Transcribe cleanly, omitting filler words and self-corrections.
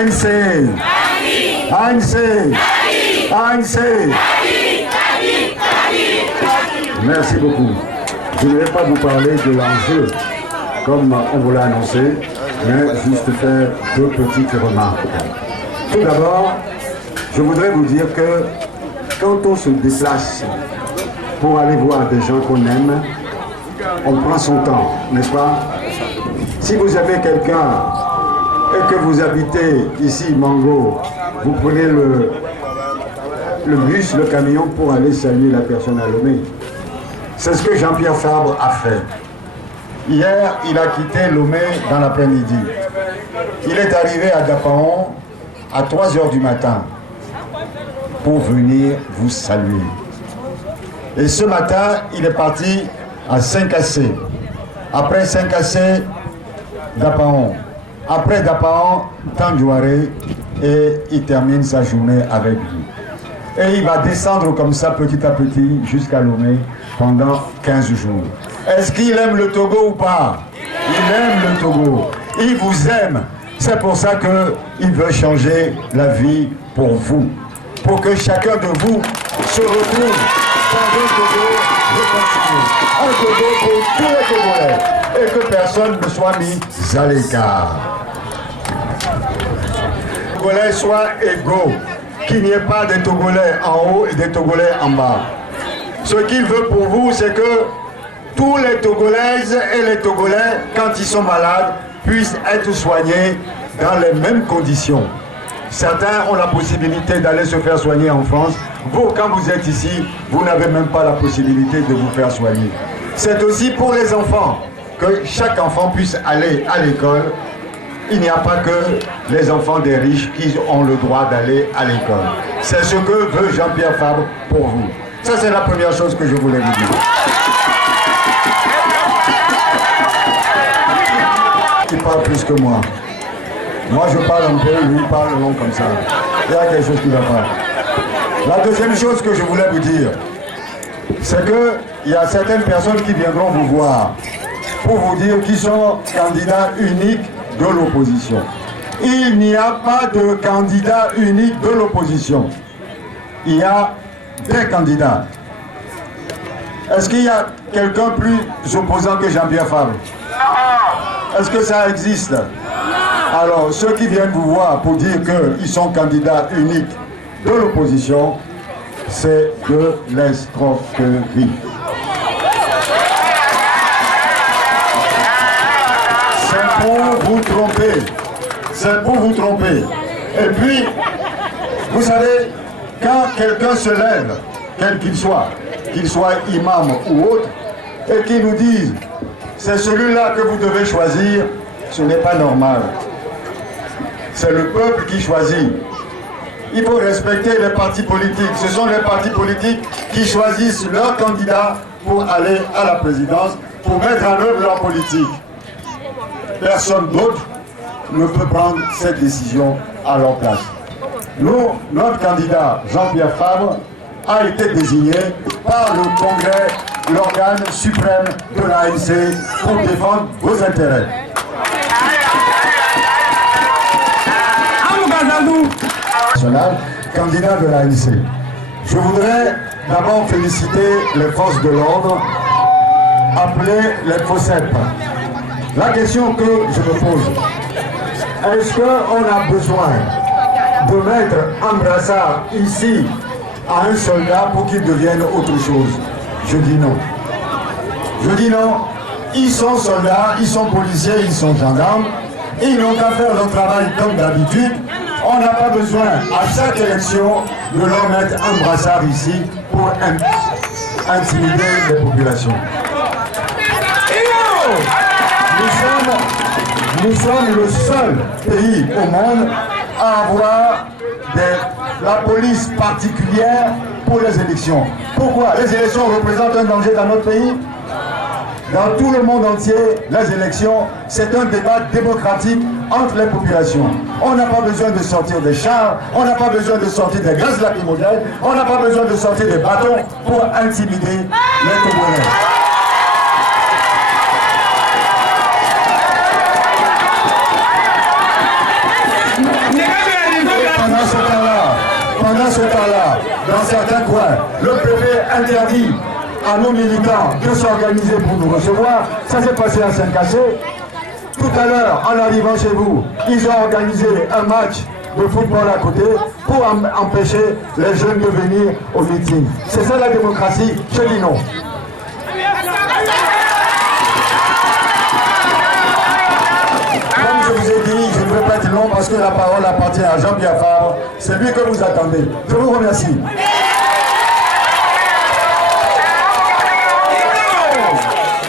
ANC. ANC. ANC. Merci beaucoup. Je ne vais pas vous parler de l'enjeu comme on vous l'a annoncé, mais juste faire deux petites remarques. Tout d'abord, je voudrais vous dire que quand on se déplace pour aller voir des gens qu'on aime, on prend son temps, n'est-ce pas? Si vous avez quelqu'un et que vous habitez ici, Mango, vous prenez le bus, le camion pour aller saluer la personne à Lomé. C'est ce que Jean-Pierre Fabre a fait. Hier, il a quitté Lomé dans l'après-midi. Il est arrivé à Dapaon à 3 h du matin pour venir vous saluer. Et ce matin, il est parti à Saint-Cassé. Après Saint-Cassé, Dapaon. Après Dapaon, Tandjouaré, et il termine sa journée avec lui. Et il va descendre comme ça petit à petit jusqu'à Lomé pendant 15 jours. Est-ce qu'il aime le Togo ou pas? Il aime le Togo. Il vous aime. C'est pour ça qu'il veut changer la vie pour vous. Pour que chacun de vous se retrouve dans un Togo reconstruit. Un Togo pour tous les Togolais. Et que personne ne soit mis à l'écart. Les Togolais soient égaux. Qu'il n'y ait pas des Togolais en haut et des Togolais en bas. Ce qu'il veut pour vous, c'est que tous les Togolaises et les Togolais, quand ils sont malades, puissent être soignés dans les mêmes conditions. Certains ont la possibilité d'aller se faire soigner en France. Vous, quand vous êtes ici, vous n'avez même pas la possibilité de vous faire soigner. C'est aussi pour les enfants, que chaque enfant puisse aller à l'école. Il n'y a pas que les enfants des riches qui ont le droit d'aller à l'école. C'est ce que veut Jean-Pierre Fabre pour vous. Ça, c'est la première chose que je voulais vous dire. Il parle plus que moi. Moi, je parle un peu, lui parle long comme ça. Il y a quelque chose qui ne va pas. La deuxième chose que je voulais vous dire, c'est qu'il y a certaines personnes qui viendront vous voir pour vous dire qu'ils sont candidats uniques de l'opposition. Il n'y a pas de candidat unique de l'opposition. Il y a des candidats. Est-ce qu'il y a quelqu'un plus opposant que Jean-Pierre Fabre? Est-ce que ça existe? Alors, ceux qui viennent vous voir pour dire qu'ils sont candidats uniques de l'opposition, c'est de l'escroquerie. C'est pour vous tromper. C'est pour vous tromper. Et puis, vous savez, quand quelqu'un se lève, quel qu'il soit imam ou autre, et qu'il nous dise c'est celui-là que vous devez choisir, ce n'est pas normal. C'est le peuple qui choisit. Il faut respecter les partis politiques. Ce sont les partis politiques qui choisissent leurs candidats pour aller à la présidence, pour mettre en œuvre leur politique. Personne d'autre ne peut prendre cette décision à leur place. Nous, notre candidat Jean-Pierre Fabre a été désigné par le Congrès, l'organe suprême de l'ANC, pour défendre vos intérêts. National, candidat de l'ANC. Je voudrais d'abord féliciter les forces de l'ordre, appelées les FOSEP. La question que je me pose, est-ce qu'on a besoin de mettre un brassard ici à un soldat pour qu'il devienne autre chose? Je dis non. Je dis non. Ils sont soldats, ils sont policiers, ils sont gendarmes. Ils n'ont qu'à faire leur travail comme d'habitude. On n'a pas besoin, à chaque élection, de leur mettre un brassard ici pour intimider les populations. Nous sommes le seul pays au monde à avoir la police particulière pour les élections. Pourquoi? Les élections représentent un danger dans notre pays. Dans tout le monde entier, les élections, c'est un débat démocratique entre les populations. On n'a pas besoin de sortir des chars, on n'a pas besoin de sortir des gaz lacrymogènes, on n'a pas besoin de sortir des bâtons pour intimider les Togolais. dans certains coins. Le préfet interdit à nos militants de s'organiser pour nous recevoir. Ça s'est passé à Saint-Cassé. Tout à l'heure, en arrivant chez vous, ils ont organisé un match de football à côté pour empêcher les jeunes de venir au meeting. C'est ça la démocratie? Je dis non. Comme je vous ai dit, je ne veux pas être long parce que la parole appartient à Jean-Pierre Fabre. C'est lui que vous attendez. Je vous remercie.